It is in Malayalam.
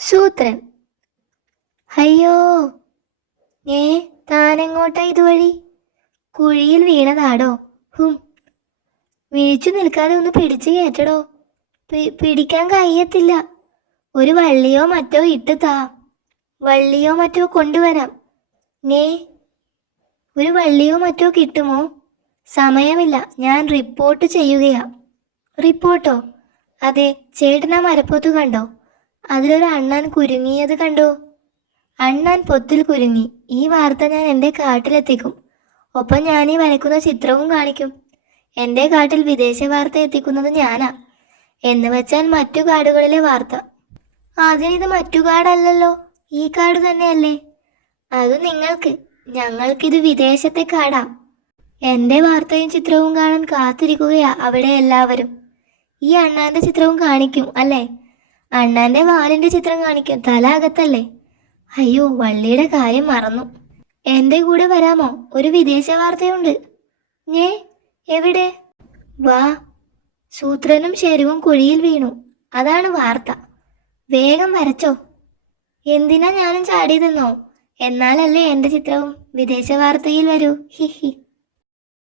സൂത്രൻ. അയ്യോ, ഏ താനെങ്ങോട്ടാ ഇതുവഴി? കുഴിയിൽ വീണതാടോ? ഹും, വീഴ്ചു നിൽക്കാതെ ഒന്ന് പിടിച്ചു കയറ്റടോ. പിടിക്കാൻ കഴിയത്തില്ല. ഒരു വള്ളിയോ മറ്റോ ഇട്ട് താ. വള്ളിയോ മറ്റോ കൊണ്ടുവരാം. നേ, ഒരു വള്ളിയോ മറ്റോ കിട്ടുമോ? സമയമില്ല, ഞാൻ റിപ്പോർട്ട് ചെയ്യുകയാ. റിപ്പോർട്ടോ? അതെ, ചേട്ടനാ മരപ്പൊത്ത് കണ്ടോ? അതിലൊരു അണ്ണാൻ കുരുങ്ങിയത് കണ്ടോ? അണ്ണാൻ പൊത്തിൽ കുരുങ്ങി. ഈ വാർത്ത ഞാൻ എൻ്റെ കാട്ടിലെത്തിക്കും. ഒപ്പം ഞാൻ ഈ വരയ്ക്കുന്ന ചിത്രവും കാണിക്കും. എൻ്റെ കാട്ടിൽ വിദേശ വാർത്ത എത്തിക്കുന്നത് ഞാനാ. എന്ന് വെച്ചാൽ മറ്റു കാടുകളിലെ വാർത്ത. അതിനിത് മറ്റു കാടല്ലല്ലോ, ഈ കാട് തന്നെയല്ലേ? അത് നിങ്ങൾക്ക്, ഞങ്ങൾക്കിത് വിദേശത്തെ കാടാ. എൻ്റെ വാർത്തയും ചിത്രവും കാണാൻ കാത്തിരിക്കുകയാ അവിടെ എല്ലാവരും. ഈ അണ്ണാന്റെ ചിത്രവും കാണിക്കും അല്ലേ? അണ്ണാന്റെ വാലിന്റെ ചിത്രം കാണിക്കും. തല അകത്തല്ലേ? അയ്യോ, വള്ളിയുടെ കാര്യം മറന്നു. എൻ്റെ കൂടെ വരാമോ? ഒരു വിദേശ വാർത്തയുണ്ട്. ഞേ, എവിടെ? വാ. സൂത്രനും ശരുവും കുഴിയിൽ വീണു. അതാണ് വാർത്ത. വേഗം വരച്ചോ. എന്തിനാ ഞാനും ചാടിയതെന്നോ? എന്നാലല്ലേ എൻ്റെ ചിത്രവും വിദേശ വാർത്തയിൽ വരൂ. ഹിഹി.